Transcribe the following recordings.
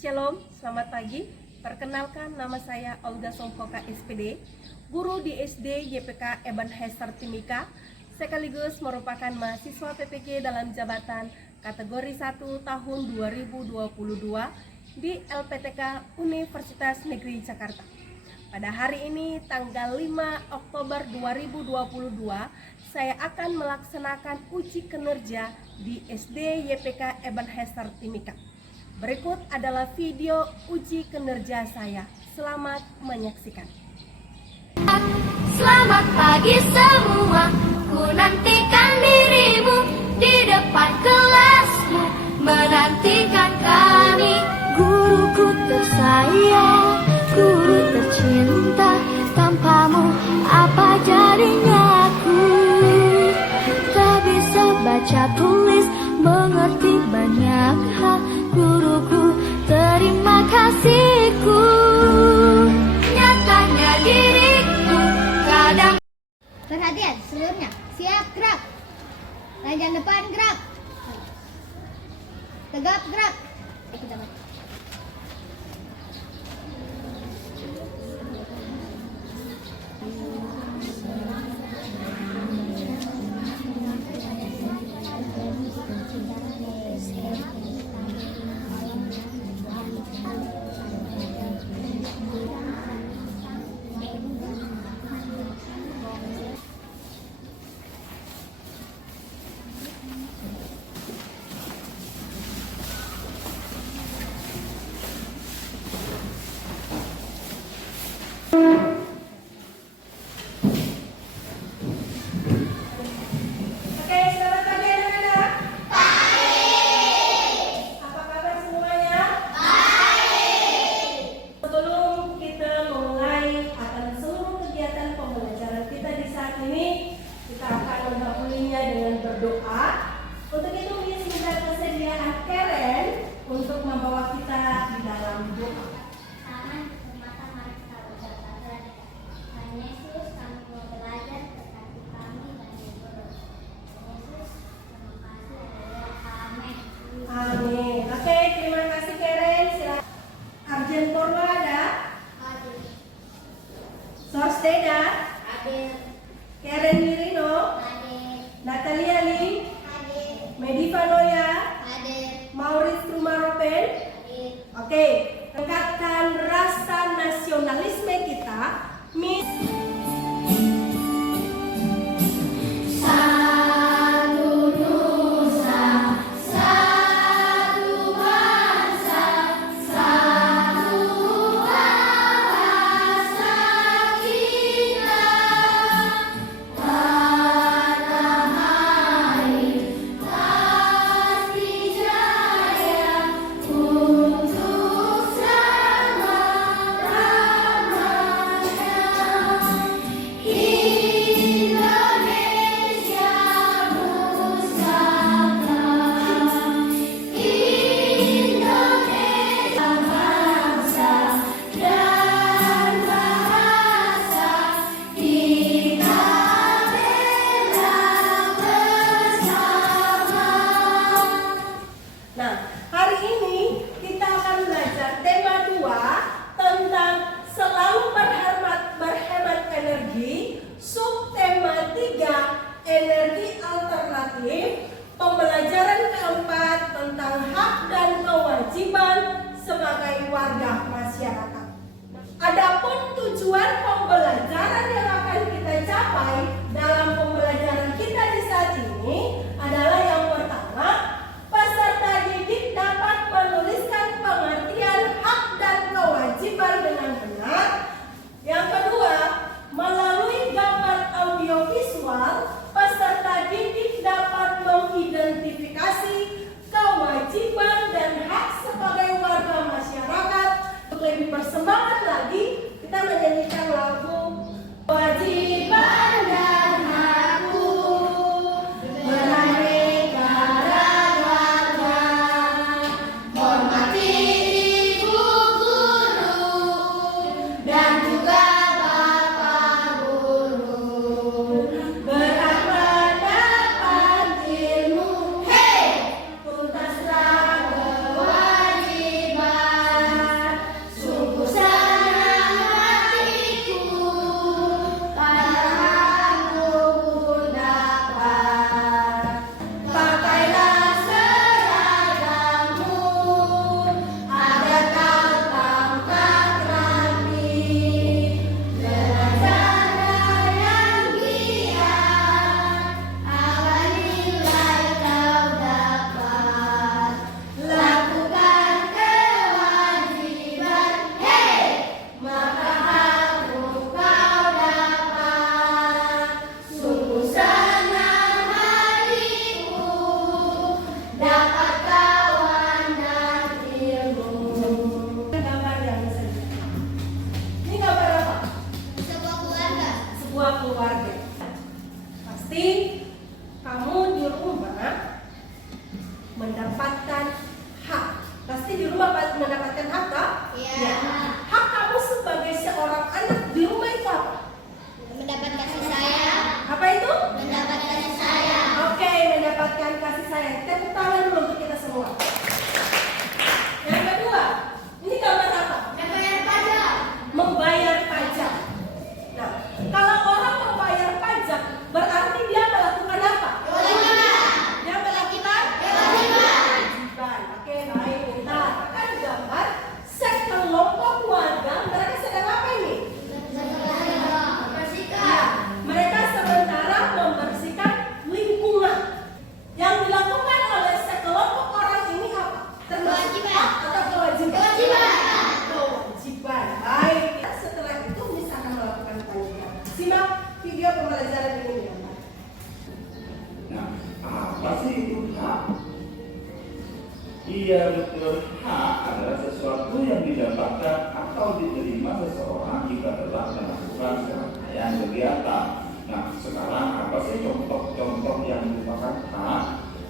Shalom, selamat pagi. Perkenalkan, nama saya Olga Songkoka SPD, guru di SD YPK Ebenezer Timika, sekaligus merupakan mahasiswa PPG dalam jabatan kategori 1 tahun 2022 di LPTK Universitas Negeri Jakarta. Pada hari ini, tanggal 5 Oktober 2022, saya akan melaksanakan uji kinerja di SD YPK Ebenezer Timika. Berikut adalah video uji kinerja saya. Selamat menyaksikan. Selamat pagi semua, ku nantikan dirimu di depan kelasmu, menantikan kami. Guruku tersayang, guru tercinta, tanpamu apa jadinya aku? Tak bisa baca tulis, mengerti banyak hal. Guruku, terima kasihku. Nyatanya diriku kadang. Perhatian seluruhnya, siap gerak. Ranjang depan gerak. Tegap gerak. Kita maju. Oke, selamat pagi anak-anak. Apa kabar semuanya? Sebelum kita mulai akan seluruh kegiatan pembelajaran kita di saat ini, kita akan mendahulunya dengan berdoa. Untuk itu, Miss minta kesediaan Karen untuk membawa kita di dalam doa. Tangan mata mari kita ucapkan doa. Tuhan Yesus, kami mau belajar berkati kami dan guru. Yesus, terima kasih. Amin. Amin. Oke, terima kasih Karen. Silakan. Arjen Porwa ada? Hadir. Sorsteda? Hadir. Karen Mirino? Hadir. Natalia Lim? Hadir. Mediva Noya? Hadir. Maurice Rumaropen? Hadir. Oke, tingkatkan rasa nasionalisme kita. Miss. Satu nusa, satu bangsa, satu bahasa kita. Tanah air pasti jaya untuk selama-lamanya. Indonesia Pusaka, Indonesia bangsa dan bahasa, kita bela bersama. Nah, hari ini kita akan belajar tema 2 tentang selalu berhemat energi, subtema 3 energi alternatif, pembelajaran keempat tentang hak dan kewajiban sebagai warga masyarakat. Adapun tujuan pembelajaran yang akan kita capai dalam pembelajaran kita di saat ini adalah yang pertama, peserta didik dapat menuliskan pengertian hak dan kewajiban dengan benar. Yang kedua, melalui gambar audiovisual, peserta didik dapat mengidentifikasi kewajiban dan hak sebagai warga masyarakat. Untuk lebih bersemangat lagi, kita menyanyikan lagu Kewajiban dan Hak Pasti di rumah mendapatkan hak tak? Iya. Hak kamu sebagai seorang anak di rumah itu apa? Mendapat kasih sayang. Apa itu? Mendapat kasih sayang. Oke, mendapatkan kasih sayang. Tepuk tangan dulu untuk kita semua. Yang kedua, ini gambar apa? Membayar pajak. Membayar pajak. Nah, kalau orang membayar pajak, berarti dia melakukan apa? Kewajiban. Dia melakukan Kewajiban. kewajiban. Oke, baik. Kita akan gambar sekelompok warga. Mereka sedang apa ini? Ya, mereka sementara membersihkan lingkungan. Yang dilakukan oleh sekelompok orang ini apa? Termasuk Kewajiban. hak atau kewajiban? Kewajiban. Kewajiban. Baik. Setelah itu misalkan melakukan kewajiban. Simak video pembelajaran ini ya, Pak. Nah, apa sih itu hak? Iya betul, hak adalah sesuatu yang didapatkan atau diterima seseorang jika telah melakukan serangkaian kegiatan. Nah, sekarang apa sih contoh-contoh yang merupakan hak?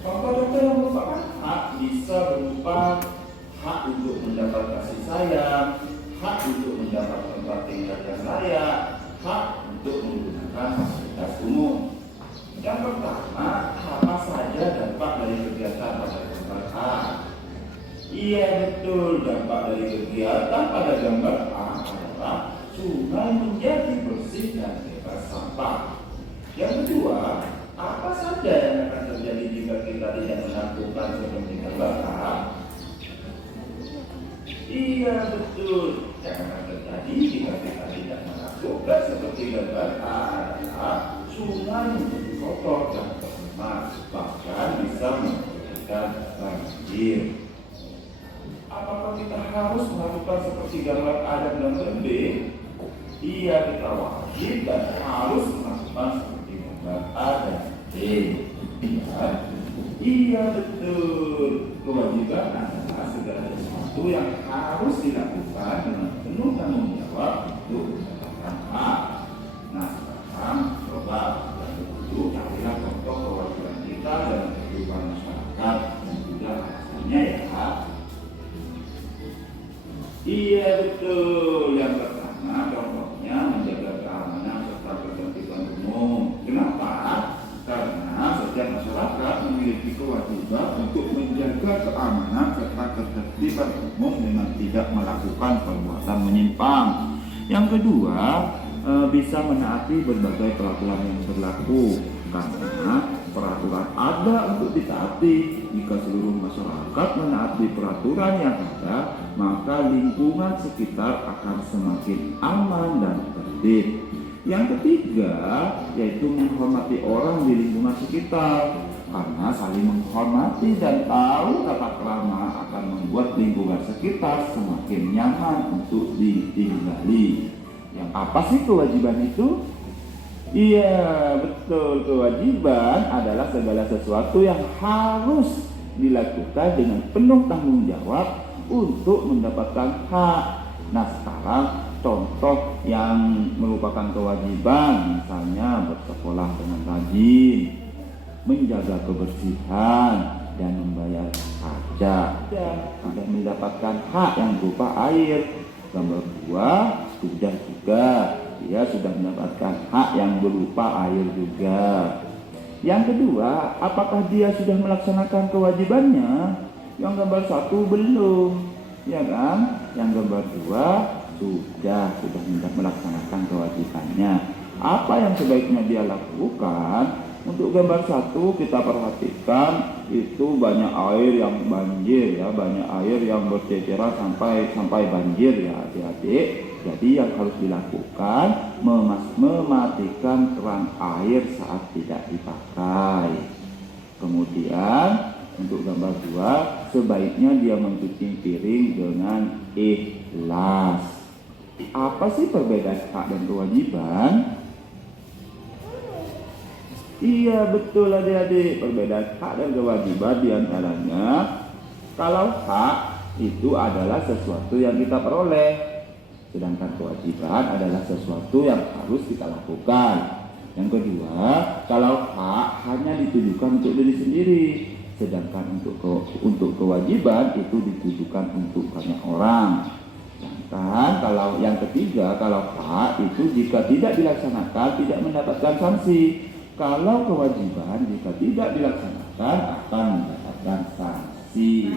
Contoh-contoh yang merupakan hak bisa berupa hak untuk mendapat kasih sayang, hak untuk mendapat tempat tinggal yang layak, hak untuk menggunakan fasilitas umum. Yang pertama, apa saja dampak dari kegiatan pada gambar A? Iya betul, dampak dari kegiatan pada gambar A adalah sungai menjadi bersih dan bebas sampah. Yang kedua, apa saja yang akan terjadi jika kita tidak melakukan seperti gambar A? Iya betul, yang akan terjadi jika kita tidak melakukan seperti gambar A adalah sungai menjadi kotor dan tercemar, bahkan bisa mengakibatkan banjir. Apakah kita harus melakukan seperti gambar A dan gambar B? Iya, kita wajib dan harus melakukan seperti gambar A dan B. Iya betul, kewajiban adalah segala sesuatu yang harus dilakukan dengan penuh tanggung jawab untuk mendapatkan hak. Nah sekarang coba dulu carilah contoh kewajiban kita dalam kehidupan masyarakat dan juga alasannya ya. Iya betul, yang pertama contohnya menjaga keamanan serta ketertiban umum. Kenapa? Karena setiap masyarakat memiliki kewajiban untuk menjaga keamanan serta ketertiban umum dengan tidak melakukan perbuatan menyimpang. Yang kedua, bisa menaati berbagai peraturan yang berlaku, karena peraturan ada untuk ditaati. Jika seluruh masyarakat menaati peraturan yang ada, maka lingkungan sekitar akan semakin aman dan tertib. Yang ketiga, yaitu menghormati orang di lingkungan sekitar, karena saling menghormati dan tahu tata krama akan membuat lingkungan sekitar semakin nyaman untuk ditinggali. Yang apa sih kewajiban itu? Iya betul, kewajiban adalah segala sesuatu yang harus dilakukan dengan penuh tanggung jawab untuk mendapatkan hak. Nah sekarang contoh yang merupakan kewajiban, misalnya bersekolah dengan rajin, menjaga kebersihan, dan membayar pajak, dan sudah mendapatkan hak yang berupa air. Gambar 2 sudah juga, dia sudah mendapatkan hak yang berupa air juga. Yang kedua, apakah dia sudah melaksanakan kewajibannya? Yang gambar 1 belum, ya kan? Yang gambar 2 sudah melaksanakan kewajibannya. Apa yang sebaiknya dia lakukan? Untuk gambar 1 kita perhatikan itu banyak air yang banjir ya, banyak air yang berceceran sampai banjir ya adik-adik. Jadi yang harus dilakukan mematikan keran air saat tidak dipakai. Kemudian untuk gambar 2 sebaiknya dia mencuci piring dengan ikhlas. Apa sih perbedaan hak dan kewajiban? Iya betul adik-adik, perbedaan hak dan kewajiban diantaranya kalau hak itu adalah sesuatu yang kita peroleh, sedangkan kewajiban adalah sesuatu yang harus kita lakukan. Yang kedua, kalau hak hanya ditujukan untuk diri sendiri, Sedangkan untuk kewajiban itu ditujukan untuk banyak orang. Sedangkan kalau yang ketiga, kalau hak itu jika tidak dilaksanakan tidak mendapatkan sanksi. Kalau kewajiban jika tidak dilaksanakan akan mendapatkan sanksi.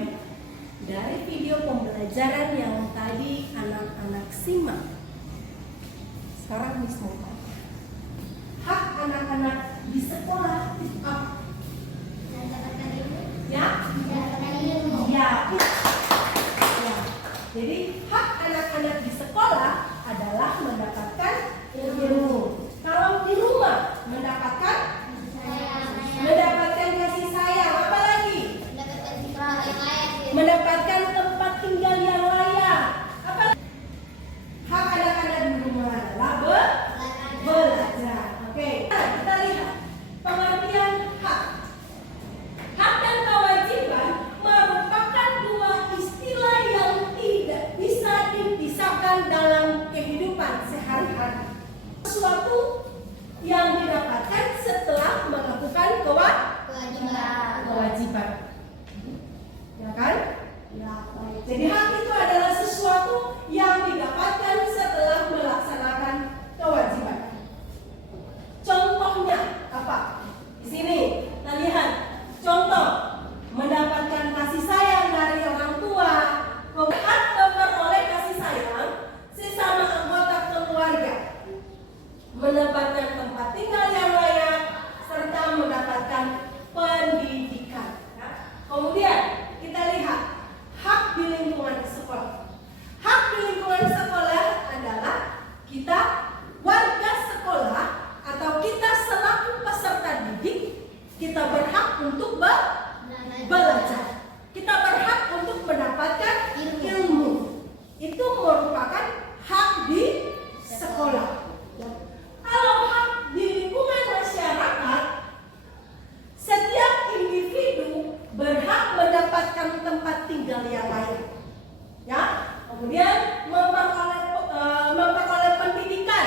Dari video pembelajaran yang tadi anak-anak simak, sekarang Miss mau tanya. Hak anak-anak di sekolah itu apa? Mendapatkan ilmu. Ya? Mendapatkan ilmu. Ya. Ya. Jadi hak anak-anak di sekolah adalah mendapatkan ilmu. Kalau di rumah mendapatkan kasih sayang, apa lagi? Mendapatkan sekolah yang layak. Mendapatkan tempat tinggal yang layak. Apa lagi? Hak anak-anak di rumah adalah belajar. Oke. Nah, kita lihat pengertian hak. Hak dan kewajiban merupakan dua istilah yang tidak bisa dipisahkan dalam kehidupan sehari-hari. Sesuatu yang didapatkan setelah melakukan kewajiban. Ya kan? Ya, Jadi hak itu adalah sesuatu yang didapatkan setelah melaksanakan kewajiban. Contohnya apa? Di sini kita lihat contoh mendapatkan kasih sayang dari orang tua, hak memperoleh kasih sayang sesama anggota keluarga, mendapatkan tempat tinggal yang layak, serta mendapatkan pendidikan. Nah, kemudian kita lihat hak di lingkungan sekolah. Hak di lingkungan sekolah adalah kita warga sekolah atau kita selaku peserta didik, kita berhak untuk belajar. Kita berhak untuk mendapatkan ilmu. Itu merupakan hak di sekolah. Kalau hak di lingkungan masyarakat, setiap individu berhak mendapatkan tempat tinggal yang layak. Ya, kemudian memperoleh pendidikan,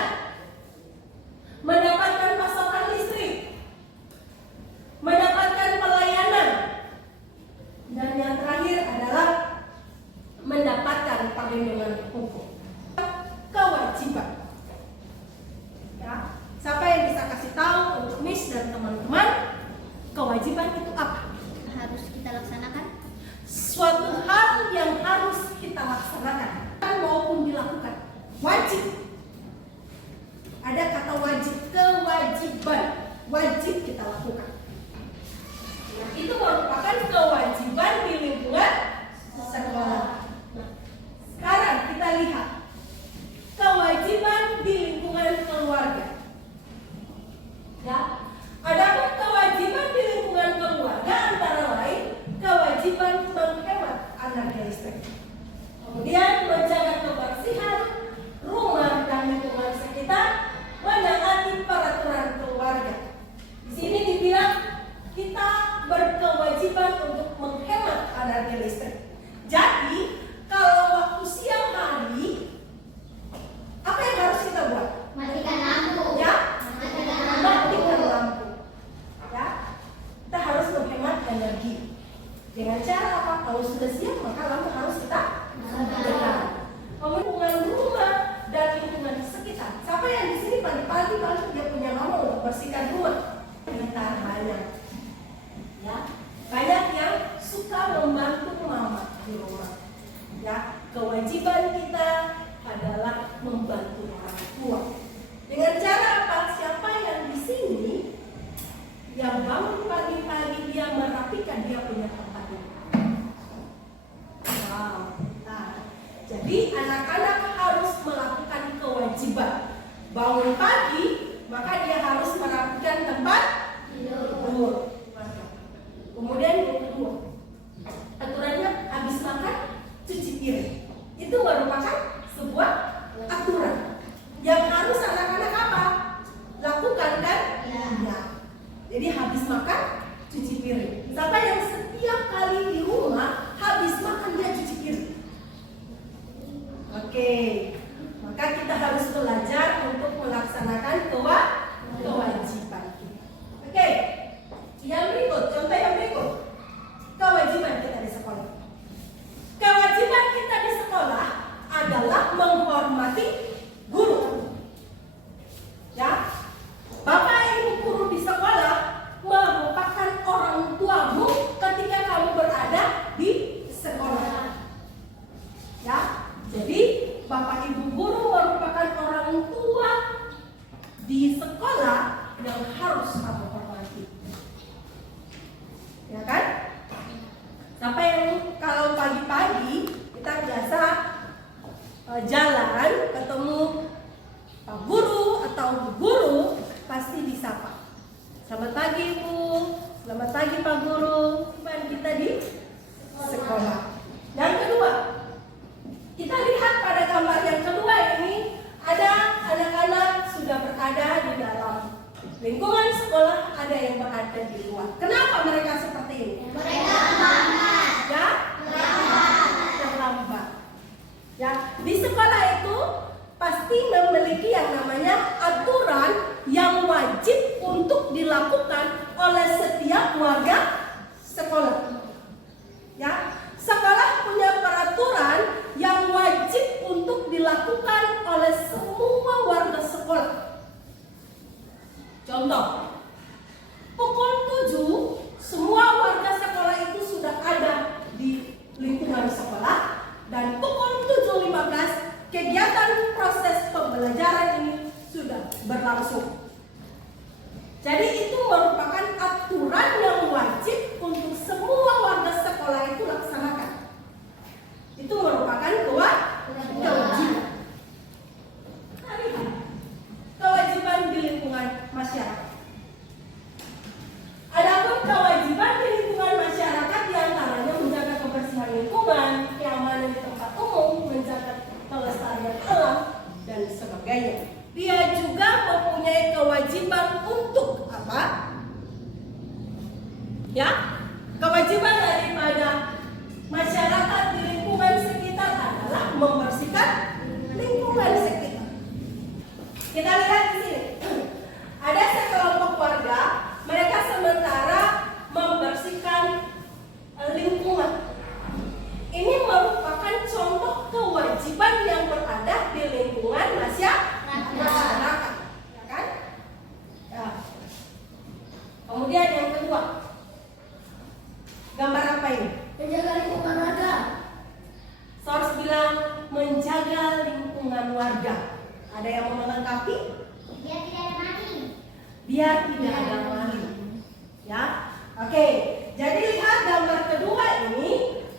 mendapatkan pasokan listrik, mendapatkan pelayanan, dan yang terakhir adalah mendapatkan perlindungan hukum. Kewajiban. Ya, siapa yang bisa kasih tahu untuk Miss dan teman-teman kewajiban itu apa? harus kita laksanakan. Suatu hal yang harus kita laksanakan maupun dilakukan. Wajib. Ada kata wajib, kewajiban. Wajib kita lakukan. Nah, itu merupakan kewajiban di lingkungan sekolah. Nah, sekarang kita lihat kewajiban di lingkungan keluarga. Ya, adapun kewajiban di lingkungan keluarga antara lain kewajiban menghemat energi listrik, kemudian menjaga kebersihan rumah dan lingkungan sekitar, menaati peraturan keluarga. Di sini dibilang kita berkewajiban untuk menghemat energi listrik. Jadi kalau waktu siang hari, apa yang harus kita buat? Matikan lampu. Ya, Matikan matikan lampu. Ya, kita harus menghemat energi. Dengan cara apa? Kalau sudah siang maka lampu harus kita matikan. Lingkungan rumah dan lingkungan sekitar. Siapa yang di sini pagi-pagi paling dia punya mama untuk bersihkan rumah? Kita banyak. Ya, banyak yang suka membantu mama di rumah. Ya, kewajiban kita adalah membantu orang tua. Dengan cara apa? Siapa yang di sini yang bangun pagi-pagi dia merapikan dia punya tempat tidur. Wow. Nah, jadi anak-anak harus melakukan kewajiban. Bangun pagi, maka dia harus merapikan tempat tidur. Kemudian yang kedua, aturannya habis makan cuci piring. Itu merupakan sebuah aturan yang harus anak-anak apa? Lakukan kan? Ya. Jadi habis makan cuci piring. Siapa yang setiap kali di rumah habis makan dia cuci piring? Oke. Maka kita harus belajar untuk melaksanakan kewajiban kita. Oke. Yang berikut, contoh yang berikut. kasih Pak Guru. Kehidupan kita di sekolah. Yang kedua, kita lihat pada gambar yang kedua ini ada anak-anak sudah berada di dalam lingkungan sekolah, ada yang berada di luar. Kenapa mereka seperti ini? Mereka lambat. Ya? Terlambat. Ya, di sekolah itu pasti memiliki yang namanya aturan yang wajib untuk dilakukan oleh setiap warga sekolah. Ya, sekolah punya peraturan yang wajib untuk dilakukan oleh semua warga sekolah. Contoh, pukul 7 semua warga sekolah itu sudah ada di lingkungan sekolah, dan pukul 7.15 kegiatan proses pembelajaran ini sudah berlangsung. Jadi itu merupakan aturan yang wajib untuk semua warga sekolah itu laksanakan. Itu merupakan kewajiban. Nah, lihat. Kewajiban di lingkungan masyarakat. Adapun kewajiban di lingkungan masyarakat diantaranya menjaga kebersihan lingkungan, keamanan di tempat umum, menjaga kelestarian alam, dan sebagainya. Dia juga mempunyai kewajiban untuk apa? Ya, kewajiban daripada masyarakat di lingkungan sekitar adalah membersihkan lingkungan sekitar. Kita lihat di sini. Ada sekelompok warga, mereka sementara membersihkan lingkungan. Ini merupakan contoh kewajiban yang berada di lingkungan masyarakat, ya kan? Ya. Kemudian yang kedua, gambar apa ini? Menjaga lingkungan warga. Saya harus bilang menjaga lingkungan warga. Ada yang mau melengkapi? Biar tidak ada maling. Biar tidak ada maling. Ya, oke. Jadi lihat gambar kedua ini.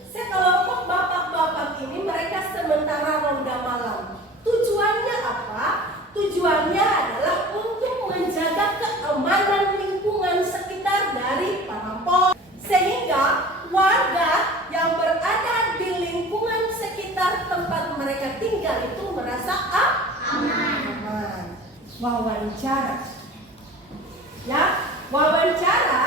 Sekelompok bapak-bapak ini mereka sementara ronda malam. Tujuannya apa? Tujuannya adalah untuk menjaga keamanan lingkungan sekitar dari perampok, sehingga warga yang berada di lingkungan sekitar tempat mereka tinggal itu merasa aman. Wawancara. Ya, wawancara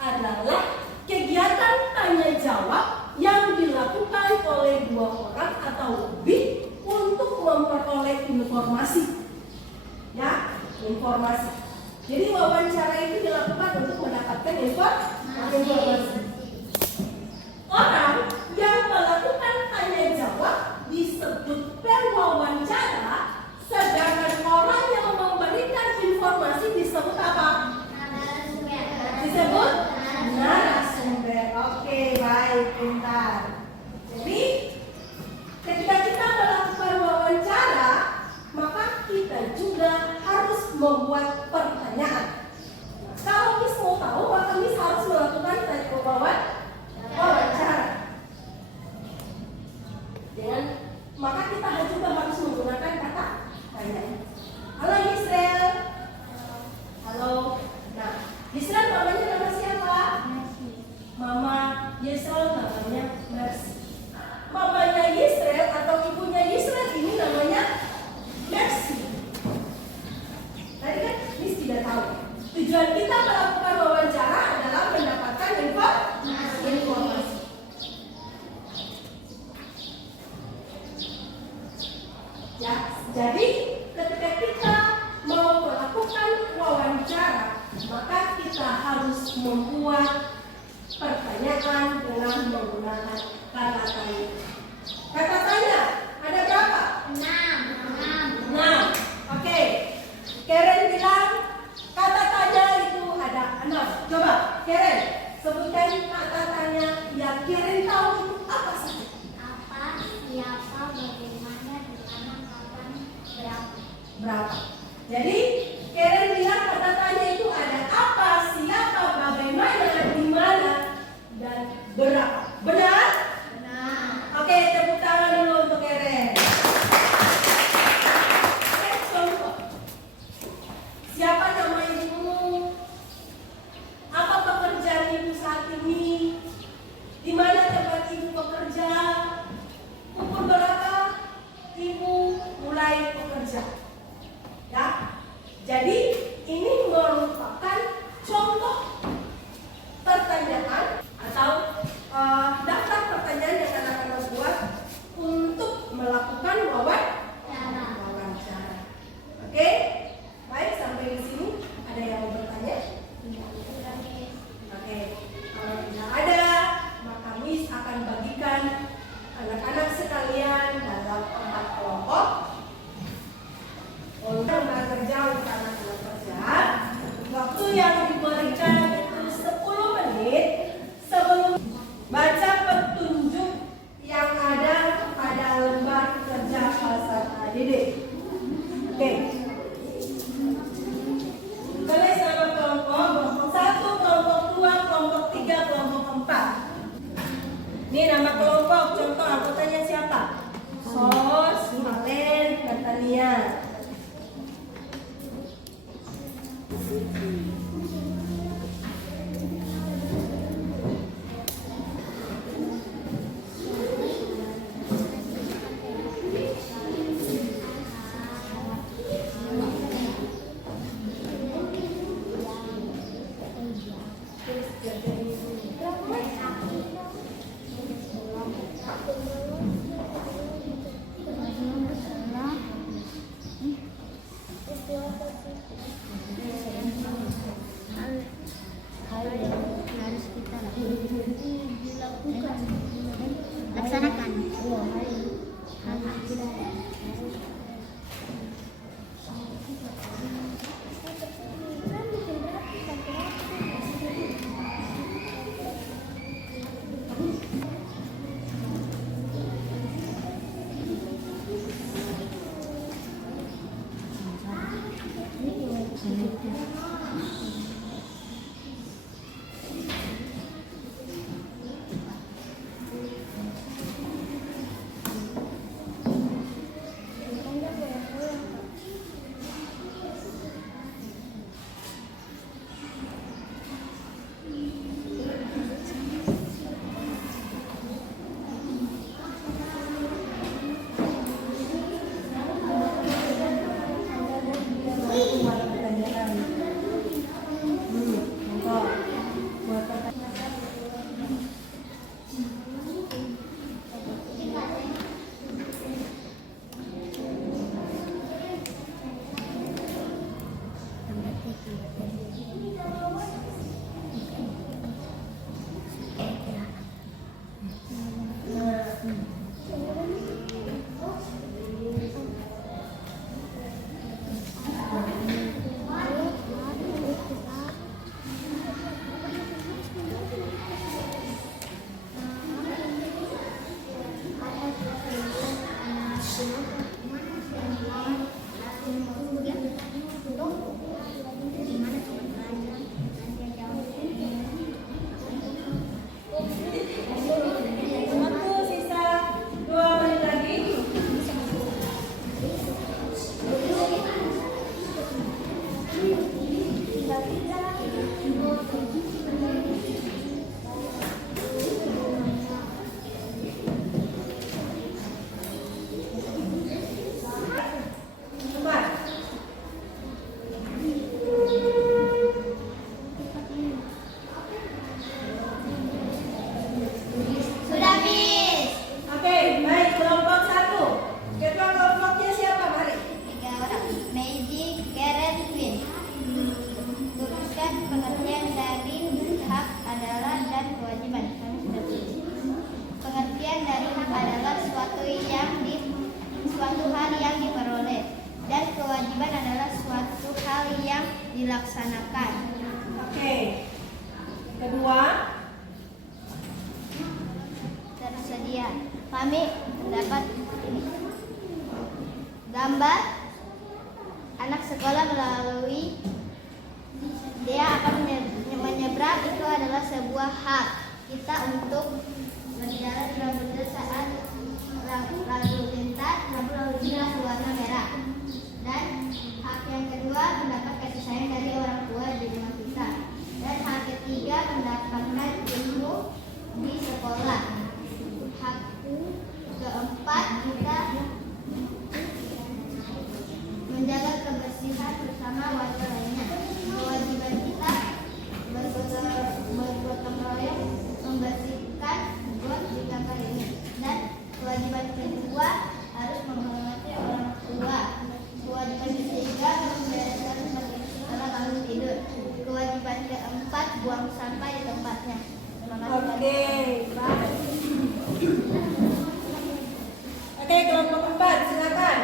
adalah kegiatan tanya jawab yang dilakukan oleh 2 orang atau lebih untuk memperoleh informasi. Ya, informasi. Jadi wawancara itu dilakukan untuk mendapatkan informasi. Orang yang melakukan tanya jawab disebut pewawancara, sedangkan orang yang memberikan informasi disebut apa? Disebut narasumber. Oke, baik, pintar. Jadi ketika kita melakukan wawancara, maka kita juga harus membuat pertanyaan. Kalau Miss mau tahu, maka Miss harus melakukan wawancara. Maka kita juga harus menggunakan kata tanya. Halo Yisrael. Halo. Nah, Yisrael namanya nama siapa? Mama Yisrael namanya Mercy. Mamanya Yisrael atau ibunya Yisrael ini namanya Mercy. Tadi kan Miss tidak tahu. Tujuan kita melakukan wawancara adalah mendapatkan informasi. Ya, jadi ketika kita mau melakukan wawancara, maka kita harus membuat pertanyaan dengan menggunakan kata tanya. Kata tanya ada berapa? 6. Oke. Karen bilang kata tanya itu ada 6. Coba Karen sebutkan kata tanya yang Karen tahu itu apa saja? Apa, siapa, bagaimana, di mana, kapan, Berapa? Jadi Karen bilang kata tanya itu ada apa, siapa, bagaimana, di mana, dan berapa. Benar? Benar. Oke. didik. Oke. Tulis nama kelompok, kelompok 1, kelompok 2, kelompok 3, kelompok 4. Ini nama kelompok, contoh anggotanya siapa? Sos, Valen, Natania. Harus kita laksanakan. kewajiban adalah suatu hal yang dilaksanakan. Oke. Kedua, tersedia. Kami mendapat ini. Gambar anak sekolah melalui dia akan menyeberang, itu adalah sebuah hak kita untuk berjalan di lampu saat lalu lintas warna merah. Dan hak yang kedua, mendapat kasih sayang dari orang tua di rumah kita. Dan hak ketiga, mendapatkan ilmu di sekolah. Hak keempat, kita menjaga kebersihan bersama warga lainnya. Kewajiban kita bergotong royong membersihkan got di kamar ini. Dan kewajiban kedua, harus menghormati orang tua. Kewajiban ketiga, membereskan setelah bangun tidur. Kewajiban keempat, buang sampah di tempatnya. Terima kasih. Oke, kelompok 4, silakan.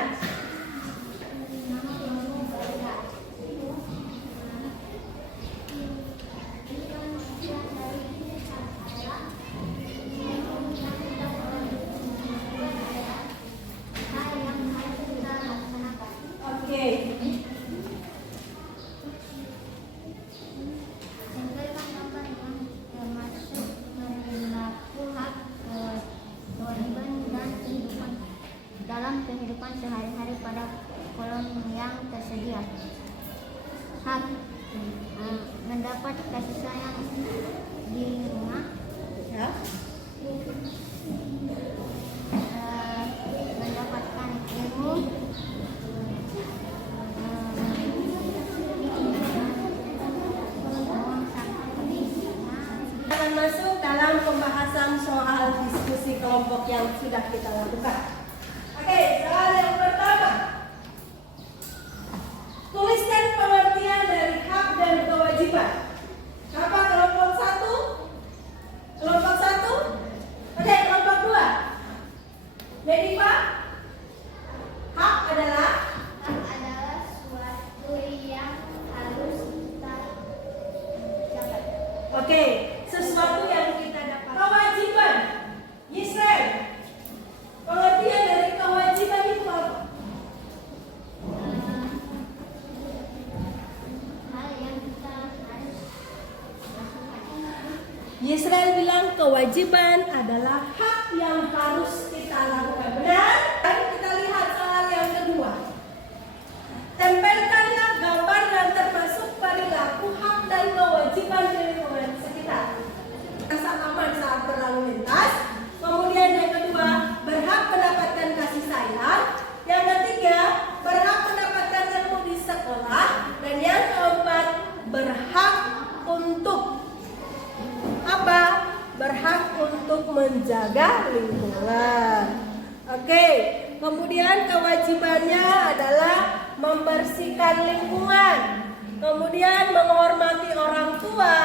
dalam kehidupan sehari-hari pada kolom yang tersedia. Hak mendapat kasih sayang di rumah, Ya. mendapatkan ilmu, Akan masuk dalam pembahasan soal diskusi kelompok yang sudah kita lakukan. Oke, soal yang pertama. Tuliskan pengertian dari hak dan kewajiban. Apa kelompok 1? Kelompok 1? Oke, kelompok 2. Medipa? Hak adalah hak adalah suatu yang harus kita dapat. oke, sesuatu yang kita dapat. Kewajiban. Yisrael. Pengertian dari kewajiban itu apa? Hal yang kita harus lakukan. Yisrael bilang kewajiban adalah hak yang harus kita lakukan. Benar? Dan kita lihat soal yang kedua. Tempelkanlah gambar yang termasuk perilaku hak dan kewajiban di lingkungan sekitar. Rasa aman saat berlalu lintas. Kemudian yang kedua, berhak mendapatkan kasih sayang. Yang ketiga, berhak mendapatkan ilmu di sekolah. Dan yang keempat, berhak untuk apa? Berhak untuk menjaga lingkungan. Oke, kemudian kewajibannya adalah membersihkan lingkungan, kemudian menghormati orang tua,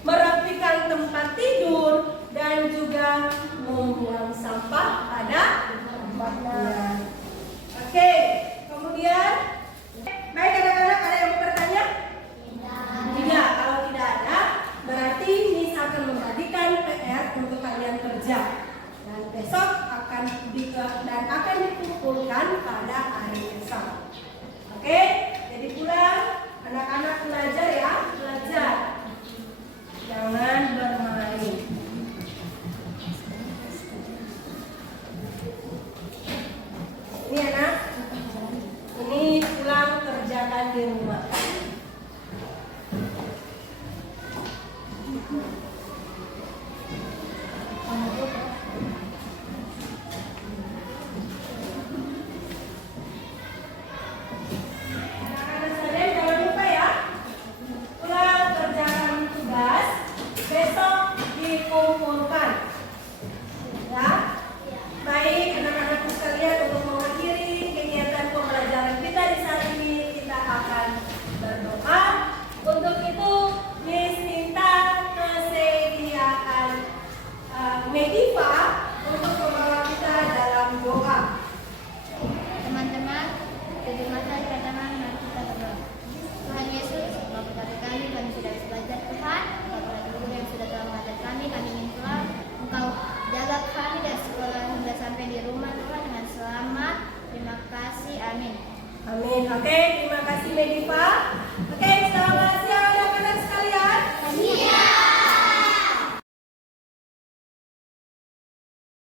merapikan tempat tidur, dan juga membuang sampah pada tempatnya. Oke, kemudian baik anak-anak, ada yang mau bertanya? Tidak, kalau tidak ada, berarti Miss akan membagikan PR untuk kalian kerja. Dan besok akan dikumpulkan pada hari besok. Oke, jadi pulang anak-anak belajar ya, belajar. Jangan bermain. Ini anak, ini pulang kerjakan di rumah.